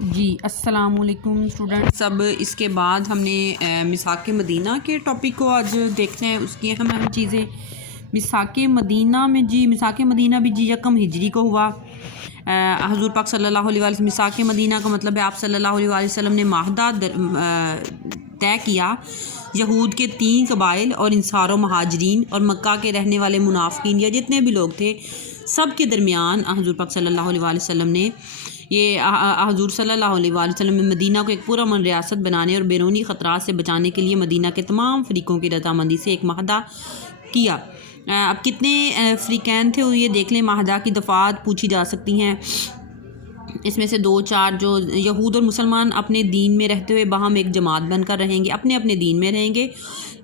جی السلام علیکم اسٹوڈنٹس، اب اس کے بعد ہم نے میثاق مدینہ کے ٹاپک کو آج دیکھتے ہیں، اس کی اہم چیزیں۔ میثاق مدینہ میں میثاق مدینہ بھی 1 ہجری کو ہوا۔ حضور پاک صلی اللہ علیہ وسلم، میثاق مدینہ کا مطلب ہے آپ صلی اللہ علیہ وسلم نے معاہدہ طے کیا یہود کے 3 قبائل اور انصار و مہاجرین اور مکہ کے رہنے والے منافقین یا جتنے بھی لوگ تھے سب کے درمیان حضور پاک صلی اللہ علیہ وسلم نے حضور صلی اللہ علیہ وسلم نے مدینہ کو ایک پرامن ریاست بنانے اور بیرونی خطرات سے بچانے کے لیے مدینہ کے تمام فریقوں کی رضامندی سے ایک معاہدہ کیا۔ اب کتنے فریقین تھے وہ یہ دیکھ لیں۔ معاہدہ کی دفعات پوچھی جا سکتی ہیں، اس میں سے 2-4 جو یہود اور مسلمان اپنے دین میں رہتے ہوئے باہم ایک جماعت بن کر رہیں گے، اپنے اپنے دین میں رہیں گے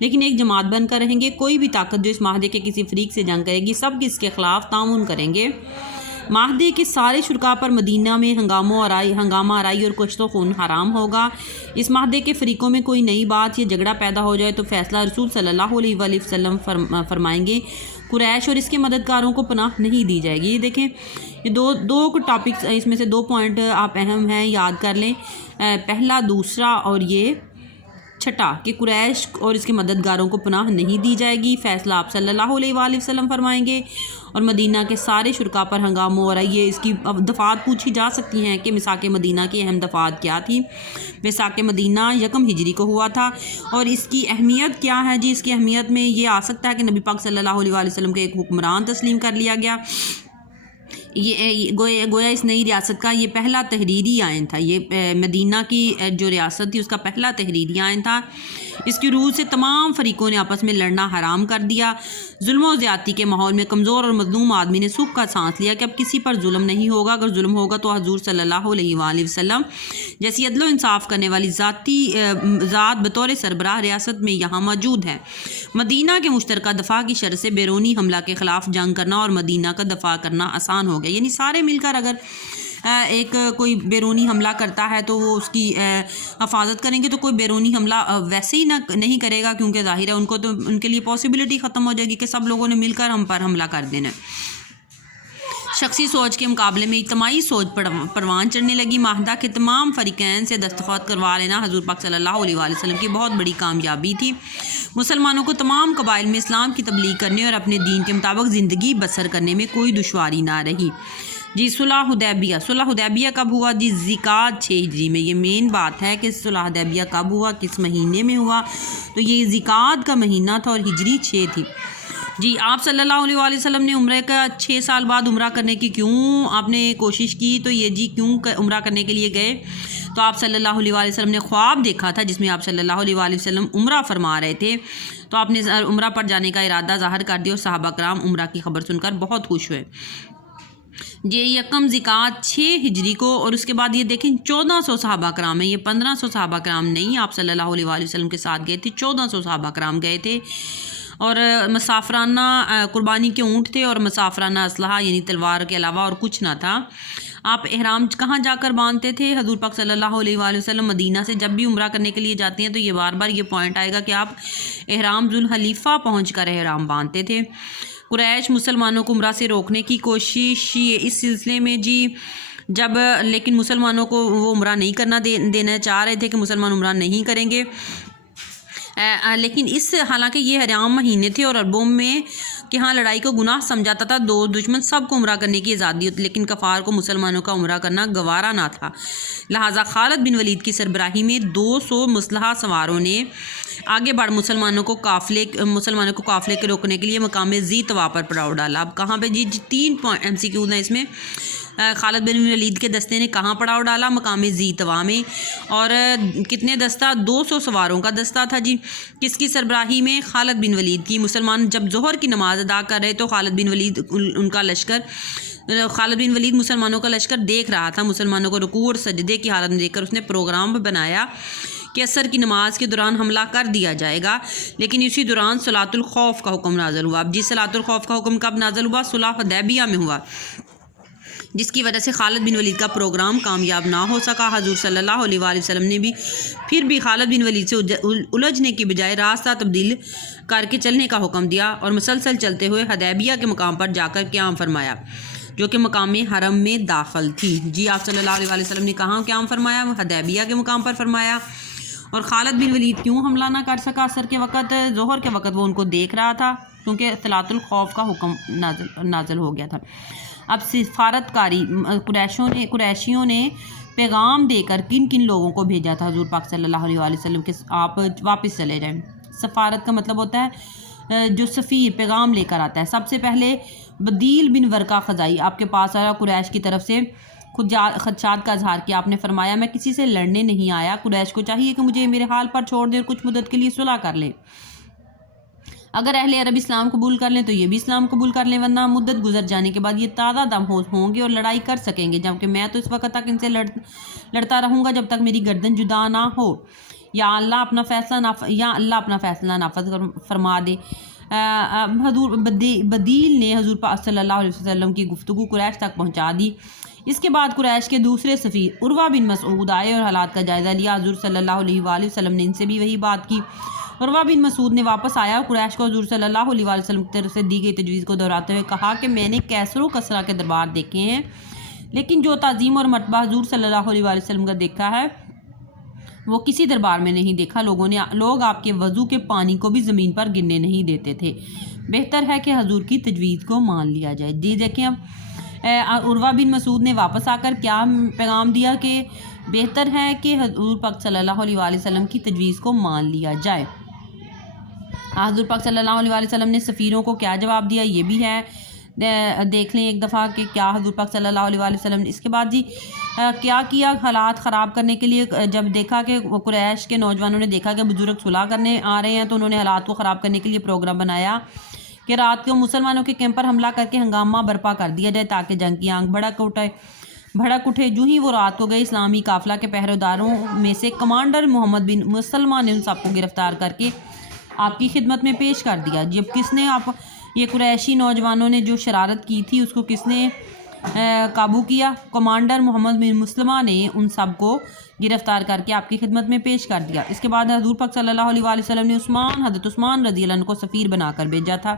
لیکن ایک جماعت بن کر رہیں گے۔ کوئی بھی طاقت جو اس معاہدے کے کسی فریق سے جنگ کرے گی سب اس کے خلاف تعاون کریں گے۔ معاہدے کے سارے شرکاء پر مدینہ میں ہنگامہ آرائی اور کشت و خون حرام ہوگا۔ اس معاہدے کے فریقوں میں کوئی نئی بات یا جھگڑا پیدا ہو جائے تو فیصلہ رسول صلی اللہ علیہ وسلم فرمائیں گے۔ قریش اور اس کے مددگاروں کو پناہ نہیں دی جائے گی۔ یہ دیکھیں، یہ دو ٹاپکس، اس میں سے 2 پوائنٹ آپ اہم ہیں، یاد کر لیں۔ پہلا، دوسرا اور یہ چھٹا کہ قریش اور اس کے مددگاروں کو پناہ نہیں دی جائے گی، فیصلہ آپ صلی اللہ علیہ وآلہ وسلم فرمائیں گے۔ اور مدینہ کے سارے شرکاء پر ہنگامہ ہو رہا ہے۔ یہ اس کی دفعات پوچھی جا سکتی ہیں کہ میثاق مدینہ کی اہم دفعات کیا تھی۔ میثاق مدینہ 1 ہجری کو ہوا تھا اور اس کی اہمیت کیا ہے جی؟ اس کی اہمیت میں یہ آ سکتا ہے کہ نبی پاک صلی اللہ علیہ وآلہ وسلم کے ایک حکمران تسلیم کر لیا گیا۔ یہ گویا اس نئی ریاست کا یہ پہلا تحریری آئین تھا۔ یہ مدینہ کی جو ریاست تھی اس کا پہلا تحریری آئین تھا۔ اس کی روح سے تمام فریقوں نے آپس میں لڑنا حرام کر دیا۔ ظلم و زیادتی کے ماحول میں کمزور اور مظلوم آدمی نے سکھ کا سانس لیا کہ اب کسی پر ظلم نہیں ہوگا، اگر ظلم ہوگا تو حضور صلی اللہ علیہ وآلہ وسلم جیسی عدل و انصاف کرنے والی ذات بطور سربراہ ریاست میں یہاں موجود ہے۔ مدینہ کے مشترکہ دفاع کی شرط سے بیرونی حملہ کے خلاف جنگ کرنا اور مدینہ کا دفاع کرنا آسان ہو گیا۔ یعنی سارے مل کر اگر ایک کوئی بیرونی حملہ کرتا ہے تو وہ اس کی حفاظت کریں گے، تو کوئی بیرونی حملہ ویسے ہی نہیں کرے گا، کیونکہ ظاہر ہے ان کے لیے پاسبلٹی ختم ہو جائے گی کہ سب لوگوں نے مل کر ہم پر حملہ کر دینا ہے۔ شخصی سوچ کے مقابلے میں اجتماعی سوچ پروان چڑھنے لگی۔ معاہدہ کے تمام فریقین سے دستخط کروا لینا حضور پاک صلی اللہ علیہ وآلہ وسلم کی بہت بڑی کامیابی تھی۔ مسلمانوں کو تمام قبائل میں اسلام کی تبلیغ کرنے اور اپنے دین کے مطابق زندگی بسر کرنے میں کوئی دشواری نہ رہی۔ جی صلح حدیبیہ کب ہوا جی؟ ذی-القعدہ 6 ہجری میں۔ یہ مین بات ہے کہ صلح حدیبیہ کب ہوا، کس مہینے میں ہوا؟ تو یہ ذی-القعدہ کا مہینہ تھا اور ہجری 6 تھی۔ جی آپ صلی اللہ علیہ وآلہ وسلم نے عمرہ کا 6 سال بعد عمرہ کرنے کی کیوں آپ نے کوشش کی؟ تو یہ جی کیوں عمرہ کرنے کے لیے گئے؟ تو آپ صلی اللہ علیہ وآلہ وسلم نے خواب دیکھا تھا جس میں آپ صلی اللہ علیہ وآلہ وسلم عمرہ فرما رہے تھے، تو آپ نے عمرہ پر جانے کا ارادہ ظاہر کر دیا اور صحابہ کرام عمرہ کی خبر سن کر بہت خوش ہوئے۔ یہ 1 ذی-القعدہ 6 ہجری کو، اور اس کے بعد یہ دیکھیں 1400 صحابہ کرام ہیں، یہ 1500 صحابہ کرام نہیں آپ صلی اللہ علیہ وآلہ وسلم کے ساتھ گئے تھے، 1400 صحابہ کرام گئے تھے۔ اور مسافرانہ قربانی کے اونٹ تھے اور مسافرانہ اسلحہ یعنی تلوار کے علاوہ اور کچھ نہ تھا۔ آپ احرام کہاں جا کر باندھتے تھے؟ حضور پاک صلی اللہ علیہ وآلہ وسلم مدینہ سے جب بھی عمرہ کرنے کے لیے جاتے ہیں تو یہ بار بار یہ پوائنٹ آئے گا کہ آپ احرام ذوالحلیفہ پہنچ کر احرام باندھتے تھے۔ قریش مسلمانوں کو عمرہ سے روکنے کی کوشش اس سلسلے میں جی لیکن مسلمانوں کو وہ عمرہ نہیں کرنا دینا چاہ رہے تھے کہ مسلمان عمرہ نہیں کریں گے، لیکن حالانکہ یہ حرام مہینے تھے اور عربوں میں کہ ہاں لڑائی کو گناہ سمجھاتا تھا، دشمن سب کو عمرہ کرنے کی آزادی ہوتی، لیکن کفار کو مسلمانوں کا عمرہ کرنا گوارا نہ تھا۔ لہٰذا خالد بن ولید کی سربراہی میں 200 مسلح سواروں نے آگے بڑھ مسلمانوں کو قافلے کے روکنے کے لیے مقام ذی طوا پر پڑاؤ ڈالا۔ اب کہاں پہ جی 3 MCQ ہیں اس میں۔ خالد بن ولید کے دستے نے کہاں پڑاؤ ڈالا؟ مقام ذی طوا میں۔ اور کتنے دستہ؟ 200 سواروں کا دستہ تھا جی۔ کس کی سربراہی میں؟ خالد بن ولید کی۔ مسلمان جب ظہر کی نماز ادا کر رہے تو خالد بن ولید مسلمانوں کا لشکر دیکھ رہا تھا۔ مسلمانوں کو رکوع اور سجدے کی حالت میں دیکھ کر اس نے پروگرام بنایا کہ عصر کی نماز کے دوران حملہ کر دیا جائے گا، لیکن اسی دوران صلاۃ الخوف کا حکم نازل ہوا۔ اب جی صلاۃ الخوف کا حکم کب نازل ہوا؟ صلح حدیبیہ میں ہوا، جس کی وجہ سے خالد بن ولید کا پروگرام کامیاب نہ ہو سکا۔ حضور صلی اللہ علیہ وآلہ وسلم نے پھر بھی خالد بن ولید سے الجھنے کی بجائے راستہ تبدیل کر کے چلنے کا حکم دیا اور مسلسل چلتے ہوئے حدیبیہ کے مقام پر جا کر قیام فرمایا۔ جو کہ مقام حرم میں داخل تھی۔ جی آپ صلی اللہ علیہ وسلم نے کہاں قیام فرمایا؟ حدیبیہ کے مقام پر فرمایا۔ اور خالد بن ولید کیوں حملہ نہ کر سکا عصر کے وقت؟ ظہر کے وقت وہ ان کو دیکھ رہا تھا کیونکہ صلاۃ الخوف کا حکم نازل ہو گیا تھا۔ اب سفارت کاری قریشیوں نے پیغام دے کر کن کن لوگوں کو بھیجا تھا حضور پاک صلی اللہ علیہ وسلم کے آپ واپس چلے جائیں؟ سفارت کا مطلب ہوتا ہے جو سفیر پیغام لے کر آتا ہے۔ سب سے پہلے بدیل بن ورقہ خزائی آپ کے پاس آیا، قریش کی طرف سے خدشات کا اظہار کیا۔ آپ نے فرمایا میں کسی سے لڑنے نہیں آیا، قریش کو چاہیے کہ مجھے میرے حال پر چھوڑ دے اور کچھ مدت کے لیے صلح کر لیں۔ اگر اہل عرب اسلام قبول کر لیں تو یہ بھی اسلام قبول کر لیں، ورنہ مدت گزر جانے کے بعد یہ تازہ دم ہوں گے اور لڑائی کر سکیں گے، جبکہ میں تو اس وقت تک ان سے لڑتا رہوں گا جب تک میری گردن جدا نہ ہو، یا اللہ اپنا فیصلہ نافذ فرما دے۔ حضور بدیل نے حضور پاک صلی اللہ علیہ وسلم کی گفتگو قریش تک پہنچا دی۔ اس کے بعد قریش کے دوسرے سفیر عروہ بن مسعود آئے اور حالات کا جائزہ لیا۔ حضور صلی اللہ علیہ وآلہ وسلم نے ان سے بھی وہی بات کی۔ عروہ بن مسعود نے واپس آیا اور قریش کو حضور صلی اللہ علیہ وآلہ وسلم کی طرف سے دی گئی تجویز کو دہراتے ہوئے کہا کہ میں نے کیسر و کسرا کے دربار دیکھے ہیں، لیکن جو تعظیم اور مرتبہ حضور صلی اللہ علیہ وآلہ وسلم کا دیکھا ہے وہ کسی دربار میں نہیں دیکھا۔ لوگ آپ کے وضو کے پانی کو بھی زمین پر گرنے نہیں دیتے تھے۔ بہتر ہے کہ حضور کی تجویز کو مان لیا جائے۔ جی دیکھیں اب عروہ بن مسعود نے واپس آ کر کیا پیغام دیا کہ بہتر ہے کہ حضور پاک صلی اللہ علیہ وآلہ وسلم کی تجویز کو مان لیا جائے۔ حضور پاک صلی اللہ علیہ وآلہ وسلم نے سفیروں کو کیا جواب دیا یہ بھی ہے، دیکھ لیں ایک دفعہ کہ کیا حضور پاک صلی اللہ علیہ وآلہ وسلم نے اس کے بعد جی کیا کیا حالات خراب کرنے کے لیے۔ جب دیکھا کہ قریش کے نوجوانوں نے دیکھا کہ بزرگ صلح کرنے آ رہے ہیں تو انہوں نے حالات کو خراب کرنے کے لیے پروگرام بنایا کہ رات کو مسلمانوں کے کیمپ پر حملہ کر کے ہنگامہ برپا کر دیا جائے تاکہ جنگ کی آنکھ بھڑک اٹھے۔ جو ہی وہ رات کو گئے، اسلامی قافلہ کے پہرےداروں میں سے کمانڈر محمد بن مسلمہ نے ان سب کو گرفتار کر کے آپ کی خدمت میں پیش کر دیا۔ جب کس نے یہ قریشی نوجوانوں نے جو شرارت کی تھی اس کو کس نے قابو کیا؟ کمانڈر محمد بن مسلمہ نے ان سب کو گرفتار کر کے آپ کی خدمت میں پیش کر دیا۔ اس کے بعد حضور پاک صلی اللہ علیہ وآلہ وسلم نے حضرت عثمان رضی اللہ عنہ کو سفیر بنا کر بھیجا تھا۔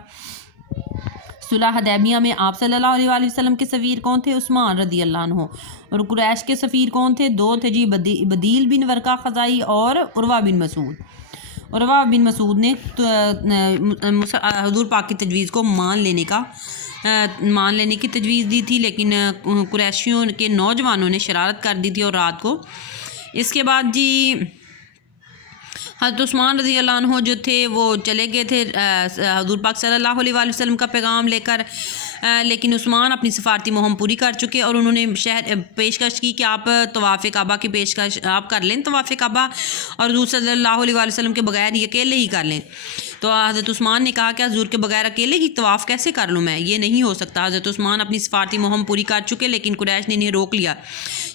صلح حدیبیہ میں آپ صلی اللہ علیہ وآلہ وسلم کے سفیر کون تھے؟ عثمان رضی اللہ عنہ۔ اور قریش کے سفیر کون تھے؟ دو تھے جی، بدیل بن ورقہ خزائی اور عروہ بن مسعود۔ عروہ بن مسعود نے حضور پاک کی تجویز کو مان لینے کی تجویز دی تھی، لیکن قریشیوں کے نوجوانوں نے شرارت کر دی تھی اور رات کو۔ اس کے بعد جی حضرت عثمان رضی اللہ عنہ جو تھے وہ چلے گئے تھے حضور پاک صلی اللہ علیہ وآلہ وسلم کا پیغام لے کر، لیکن عثمان اپنی سفارتی مہم پوری کر چکے اور انہوں نے پیشکش کی کہ آپ طواف کعبہ کی پیشکش آپ کر لیں، طواف کعبہ، اور حضور صلی اللہ علیہ وآلہ وسلم کے بغیر یہ اکیلے ہی کر لیں۔ تو حضرت عثمان نے کہا کہ حضور کے بغیر اکیلے ہی طواف کیسے کر لوں میں، یہ نہیں ہو سکتا۔ حضرت عثمان اپنی سفارتی مہم پوری کر چکے، لیکن قریش نے انہیں روک لیا،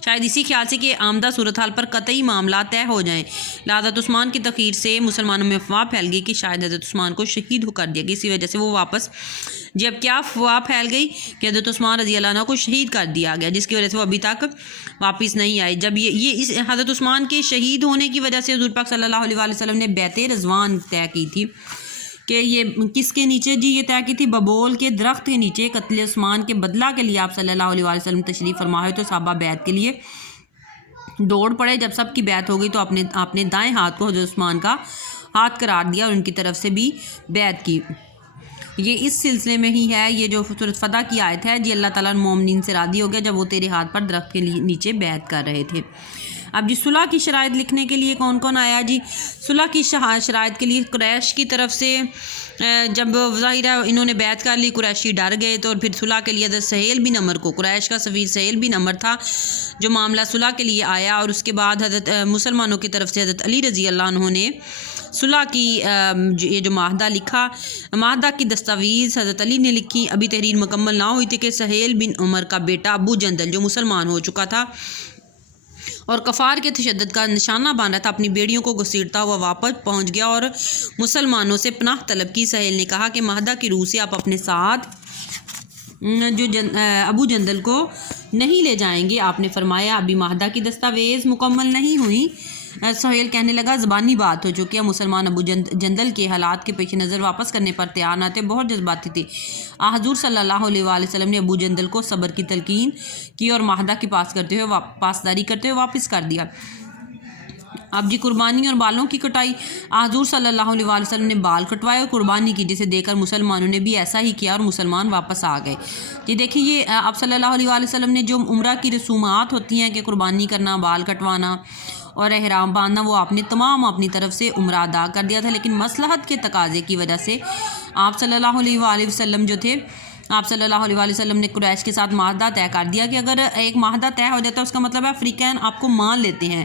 شاید اسی خیال سے کہ آمدہ صورتحال پر قطعی معاملات طے ہو جائیں۔ حضرت عثمان کی تاخیر سے مسلمانوں میں افواہ پھیل گئی کہ شاید حضرت عثمان کو شہید کر دیا گیا، اسی وجہ سے وہ واپس جب کیا افواہ پھیل گئی کہ حضرت عثمان رضی اللہ عنہ کو شہید کر دیا گیا، جس کی وجہ سے وہ ابھی تک واپس نہیں آئے۔ جب اس حضرت عثمان کے شہید ہونے کی وجہ سے حضور پاک صلی اللہ علیہ وآلہ وسلم نے بیعت رضوان طے کی تھی کہ یہ کس کے نیچے جی یہ طے کی تھی؟ ببول کے درخت کے نیچے قتل عثمان کے بدلہ کے لیے آپ صلی اللہ علیہ وآلہ وسلم تشریف فرما ہوئے تو صحابہ بیعت کے لیے دوڑ پڑے۔ جب سب کی بیعت ہو گئی تو اپنے دائیں ہاتھ کو حضرت عثمان کا ہاتھ قرار دیا اور ان کی طرف سے بھی بیعت کی۔ یہ اس سلسلے میں ہی ہے، یہ جو سورۃ فتح کی آیت ہے جی، اللہ تعالیٰ مومنین سے راضی ہو گیا جب وہ تیرے ہاتھ پر درخت کے نیچے بیعت کر رہے تھے۔ اب جی صلح کی شرائط لکھنے کے لیے کون کون آیا جی؟ صلح کی شرائط کے لیے قریش کی طرف سے جب ظاہر ہے انہوں نے بیعت کر لی، قریشی ڈر گئے تو پھر صلح کے لیے حضرت سہیل بن عمر کو، قریش کا سفیر سہیل بن عمر تھا جو معاملہ صلح کے لیے آیا، اور اس کے بعد حضرت مسلمانوں کی طرف سے حضرت علی رضی اللہ عنہ نے صلح کی یہ جو معاہدہ لکھا، معاہدہ کی دستاویز حضرت علی نے لکھی۔ ابھی تحریر مکمل نہ ہوئی تھی کہ سہیل بن عمر کا بیٹا ابو جندل جو مسلمان ہو چکا تھا اور کفار کے تشدد کا نشانہ بن رہا تھا، اپنی بیڑیوں کو گھسیٹتا ہوا واپس پہنچ گیا اور مسلمانوں سے پناہ طلب کی۔ سہیل نے کہا کہ معاہدہ کی روح سے آپ اپنے ساتھ جو ابو جندل کو نہیں لے جائیں گے۔ آپ نے فرمایا ابھی معاہدہ کی دستاویز مکمل نہیں ہوئی، سہیل کہنے لگا زبانی بات ہو چکی ہے، مسلمان ابو جندل کے حالات کے پیش نظر واپس کرنے پر تیار نہ تھے، بہت جذباتی تھے۔ حضور صلی اللہ علیہ وآلہ وسلم نے ابو جندل کو صبر کی تلقین کی اور معاہدہ کی پاسداری کرتے ہوئے واپس کر دیا۔ اب جی قربانی اور بالوں کی کٹائی، حضور صلی اللہ علیہ وآلہ وسلم نے بال کٹوائے اور قربانی کی، جسے دیکھ کر مسلمانوں نے بھی ایسا ہی کیا اور مسلمان واپس آ گئے۔ یہ دیکھیے، یہ آپ صلی اللہ علیہ وآلہ وسلم نے جو عمرہ کی رسومات ہوتی ہیں کہ قربانی کرنا، بال کٹوانا اور احرام باندھنا، وہ آپ نے تمام اپنی طرف سے عمرہ ادا کر دیا تھا، لیکن مصلحت کے تقاضے کی وجہ سے آپ صلی اللہ علیہ وآلہ وسلم جو تھے، آپ صلی اللہ علیہ وآلہ وسلم نے قریش کے ساتھ معاہدہ طے کر دیا کہ اگر ایک معاہدہ طے ہو جاتا ہے اس کا مطلب ہے فریقین آپ کو مان لیتے ہیں،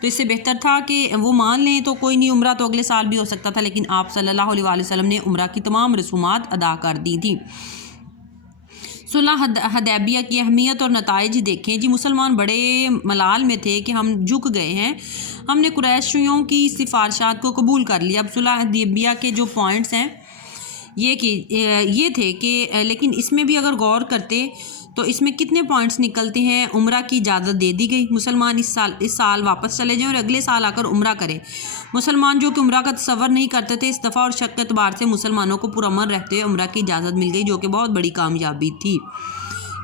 تو اس سے بہتر تھا کہ وہ مان لیں تو کوئی نہیں، عمرہ تو اگلے سال بھی ہو سکتا تھا، لیکن آپ صلی اللہ علیہ وآلہ وسلم نے عمرہ کی تمام رسومات ادا کر دی تھی۔ صلح حدیبیہ کی اہمیت اور نتائج دیکھیں جی، مسلمان بڑے ملال میں تھے کہ ہم جھک گئے ہیں، ہم نے قریشیوں کی سفارشات کو قبول کر لیا۔ اب صلح حدیبیہ کے جو پوائنٹس ہیں یہ تھے کہ لیکن اس میں بھی اگر غور کرتے تو اس میں کتنے پوائنٹس نکلتے ہیں۔ عمرہ کی اجازت دے دی گئی، مسلمان اس سال واپس چلے جائیں اور اگلے سال آ کر عمرہ کریں۔ مسلمان جو کہ عمرہ کا تصور نہیں کرتے تھے، اس دفعہ اور شک کے اعتبار سے مسلمانوں کو پرامن رہتے ہوئے عمرہ کی اجازت مل گئی، جو کہ بہت بڑی کامیابی تھی۔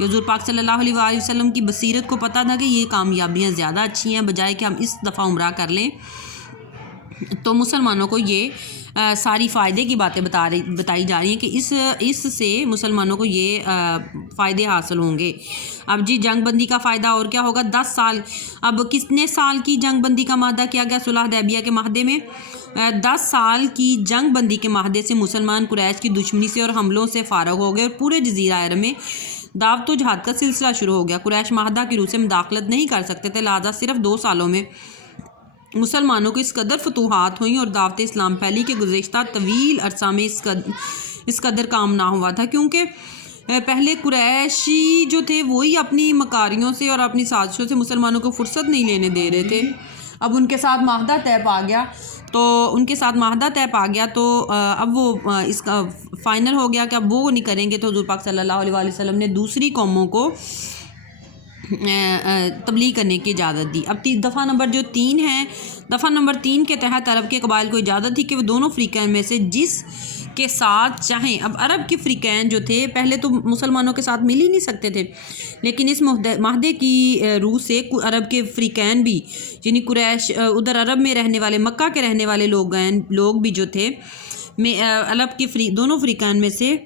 حضور پاک صلی اللہ علیہ وآلہ وسلم کی بصیرت کو پتہ تھا کہ یہ کامیابیاں زیادہ اچھی ہیں بجائے کہ ہم اس دفعہ عمرہ کر لیں، تو مسلمانوں کو یہ ساری فائدے کی باتیں بتائی جا رہی ہیں کہ اس سے مسلمانوں کو یہ فائدے حاصل ہوں گے۔ اب جی جنگ بندی کا فائدہ اور کیا ہوگا؟ 10 سال، اب کتنے سال کی جنگ بندی کا معاہدہ کیا گیا صلح حدیبیہ کے معاہدے میں؟ 10 سال کی جنگ بندی کے معاہدے سے مسلمان قریش کی دشمنی سے اور حملوں سے فارغ ہو گئے اور پورے جزیرہ عرب میں دعوت و جہاد کا سلسلہ شروع ہو گیا۔ قریش معاہدہ کی روح سے مداخلت نہیں کر سکتے تھے، لہٰذا صرف 2 سالوں میں مسلمانوں کو اس قدر فتوحات ہوئیں اور دعوت اسلام پھیلی کہ گزشتہ طویل عرصہ میں اس قدر کام نہ ہوا تھا، کیونکہ پہلے قریشی جو تھے وہی اپنی مکاریوں سے اور اپنی سازشوں سے مسلمانوں کو فرصت نہیں لینے دے رہے تھے۔ اب ان کے ساتھ معاہدہ طے پا گیا تو اب وہ اس کا فائنل ہو گیا کہ اب وہ نہیں کریں گے، تو حضور پاک صلی اللہ علیہ وآلہ وسلم نے دوسری قوموں کو تبلیغ کرنے کی اجازت دی۔ اب دفعہ نمبر جو 3 ہے، دفعہ نمبر 3 کے تحت عرب کے قبائل کو اجازت تھی کہ وہ دونوں فریقین میں سے جس کے ساتھ چاہیں، اب عرب کے فریقین جو تھے پہلے تو مسلمانوں کے ساتھ مل ہی نہیں سکتے تھے، لیکن اس معاہدے کی روح سے عرب کے فریقین بھی، یعنی قریش ادھر عرب میں رہنے والے، مکہ کے رہنے والے لوگ بھی جو تھے عرب کے دونوں فریقین میں سے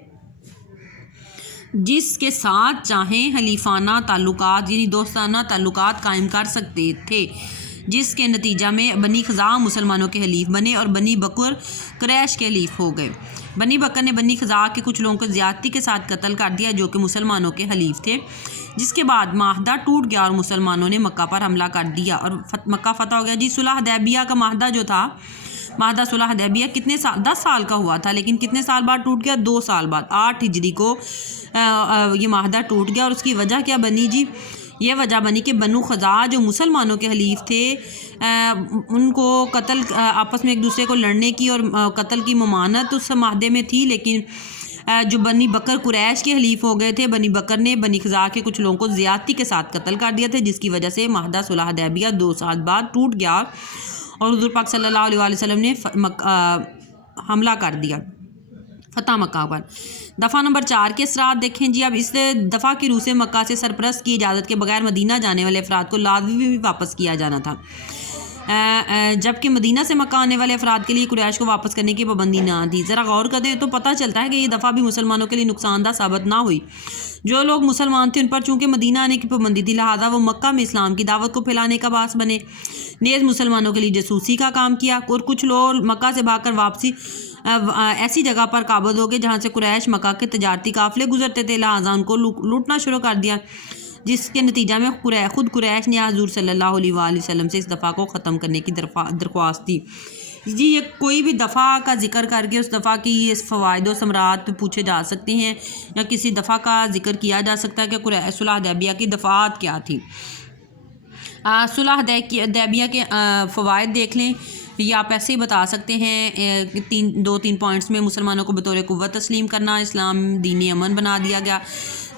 جس کے ساتھ چاہیں حلیفانہ تعلقات یعنی دوستانہ تعلقات قائم کر سکتے تھے، جس کے نتیجہ میں بنی خزاع مسلمانوں کے حلیف بنے اور بنی بکر قریش کے حلیف ہو گئے۔ بنی بکر نے بنی خزاع کے کچھ لوگوں کو زیادتی کے ساتھ قتل کر دیا جو کہ مسلمانوں کے حلیف تھے، جس کے بعد معاہدہ ٹوٹ گیا اور مسلمانوں نے مکہ پر حملہ کر دیا اور مکہ فتح ہو گیا۔ جی صلح حدیبیہ کا معاہدہ جو تھا، معاہدہ صلح حدیبیہ کتنے سال؟ 10 سال کا ہوا تھا، لیکن کتنے سال بعد ٹوٹ گیا؟ 2 سال بعد، 8 ہجری کو یہ معاہدہ ٹوٹ گیا۔ اور اس کی وجہ کیا بنی جی؟ یہ وجہ بنی کہ بنو خزاع جو مسلمانوں کے حلیف تھے، ان کو قتل، آپس میں ایک دوسرے کو لڑنے کی اور قتل کی ممانعت اس معاہدے میں تھی، لیکن جو بنی بکر قریش کے حلیف ہو گئے تھے، بنی بکر نے بنی خزاع کے کچھ لوگوں کو زیادتی کے ساتھ قتل کر دیا تھا، جس کی وجہ سے معاہدہ صلح حدیبیہ 2 سال بعد ٹوٹ گیا اور حضور پاک صلی اللہ علیہ وسلم نے حملہ کر دیا فتح مکہ پر۔ دفعہ نمبر 4 کے اثرات دیکھیں جی۔ اب اس دفعہ کی روح سے مکہ سے سرپرست کی اجازت کے بغیر مدینہ جانے والے افراد کو لازمی بھی واپس کیا جانا تھا، جبکہ مدینہ سے مکہ آنے والے افراد کے لیے قریش کو واپس کرنے کی پابندی نہ تھی۔ ذرا غور کریں تو پتہ چلتا ہے کہ یہ دفعہ بھی مسلمانوں کے لیے نقصان دہ ثابت نہ ہوئی۔ جو لوگ مسلمان تھے ان پر چونکہ مدینہ آنے کی پابندی تھی، لہٰذا وہ مکہ میں اسلام کی دعوت کو پھیلانے کا باعث بنے، نیز مسلمانوں کے لیے جاسوسی کا کام کیا، اور کچھ لوگ مکہ سے بھاگ کر واپسی ایسی جگہ پر قابض ہو گئے جہاں سے قریش مکہ کے تجارتی قافلے گزرتے تھے، لہٰذا ان کو لوٹنا شروع کر دیا، جس کے نتیجہ میں خود قریش نے حضور صلی اللہ علیہ وآلہ وسلم سے اس دفعہ کو ختم کرنے کی درخواست دی۔ جی یہ کوئی بھی دفعہ کا ذکر کر کے اس دفعہ کی اس فوائد و ثمرات پوچھے جا سکتے ہیں، یا کسی دفعہ کا ذکر کیا جا سکتا ہے کہ صلح حدیبیہ کی دفعات کیا تھی۔ صلح حدیبیہ کے فوائد دیکھ لیں، یہ آپ ایسے ہی بتا سکتے ہیں، 2-3 پوائنٹس میں مسلمانوں کو بطور قوت تسلیم کرنا، اسلام دین امن بنا دیا گیا،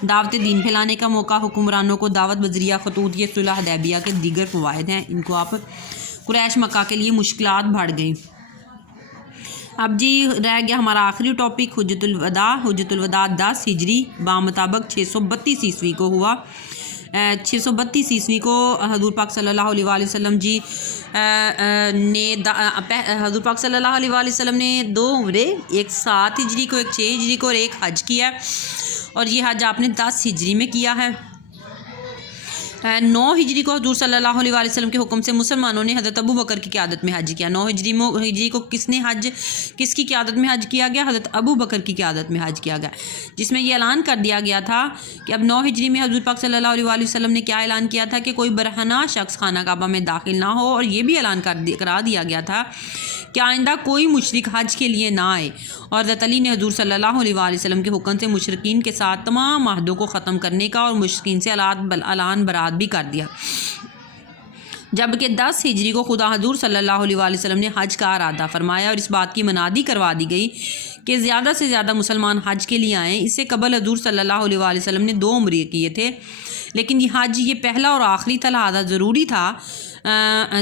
دعوت دین پھیلانے کا موقع، حکمرانوں کو دعوت بذریعہ خطوط، یہ صلح حدیبیہ کے دیگر فوائد ہیں، ان کو آپ قریش مکہ کے لیے مشکلات بڑھ گئیں۔ اب جی رہ گیا ہمارا آخری ٹاپک حجۃ الوداع۔ حجۃ الوداع 10 ہجری بامطابق 632 عیسوی کو ہوا۔ 632 عیسوی کو حضور پاک صلی اللہ علیہ وآلہ وسلم جی نے حضور پاک صلی اللہ علیہ وآلہ وسلم نے 2 عمرے، ایک 7 ہجری کو، ایک 6 ہجری کو اور ایک حج کیا ہے، اور یہ حج آپ نے 10 ہجری میں کیا ہے۔ 9 ہجری کو حضور صلی اللہ علیہ وآلہ وسلم کے حکم سے مسلمانوں نے حضرت ابو بکر کی قیادت میں حج کیا۔ 9 ہجری کو کس کی قیادت میں حج کیا گیا؟ حضرت ابو بکر کی قیادت میں حج کیا گیا، جس میں یہ اعلان کر دیا گیا تھا کہ اب 9 ہجری میں حضور پاک صلی اللہ علیہ وآلہ وسلم نے کیا اعلان کیا تھا کہ کوئی برہنہ شخص خانہ کعبہ میں داخل نہ ہو، اور یہ بھی اعلان کرا دیا گیا تھا کہ آئندہ کوئی مشرک حج کے لیے نہ آئے، اور حضرت علی نے حضور صلی اللہ علیہ وآلہ وسلم کے حکم سے مشرکین کے ساتھ تمام عہدوں کو ختم کرنے کا اور مشرکین سے اعلان برات بھی کر دیا، جبکہ 10 ہجری کو خدا حضور صلی اللہ علیہ وآلہ وسلم نے حج کا ارادہ فرمایا اور اس بات کی منادی کروا دی گئی کہ زیادہ سے زیادہ مسلمان حج کے لیے آئیں۔ اس سے قبل حضور صلی اللہ علیہ وآلہ وسلم نے 2 عمرے کیے تھے، لیکن یہ حج یہ پہلا اور آخری تھا، لہذا ضروری تھا۔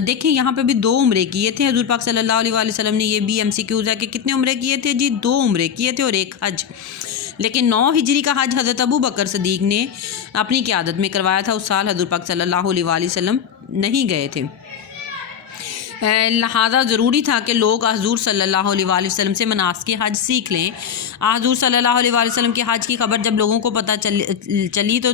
دیکھیں یہاں پہ بھی 2 عمرے کیے تھے حضور پاک صلی اللہ علیہ وآلہ وسلم نے، یہ بھی MCQs ہے کہ کتنے عمرے کیے تھے جی؟ 2 عمرے کیے تھے اور ایک حج، لیکن 9 ہجری کا حج حضرت ابو بکر صدیق نے اپنی قیادت میں کروایا تھا۔ اس سال حضور پاک صلی اللہ علیہ وآلہ وسلم نہیں گئے تھے، لہذا ضروری تھا کہ لوگ حضور صلی اللہ علیہ وآلہ وسلم سے مناسک حج سیکھ لیں۔ حضور صلی اللہ علیہ وآلہ وسلم کے حج کی خبر جب لوگوں کو پتہ چلی تو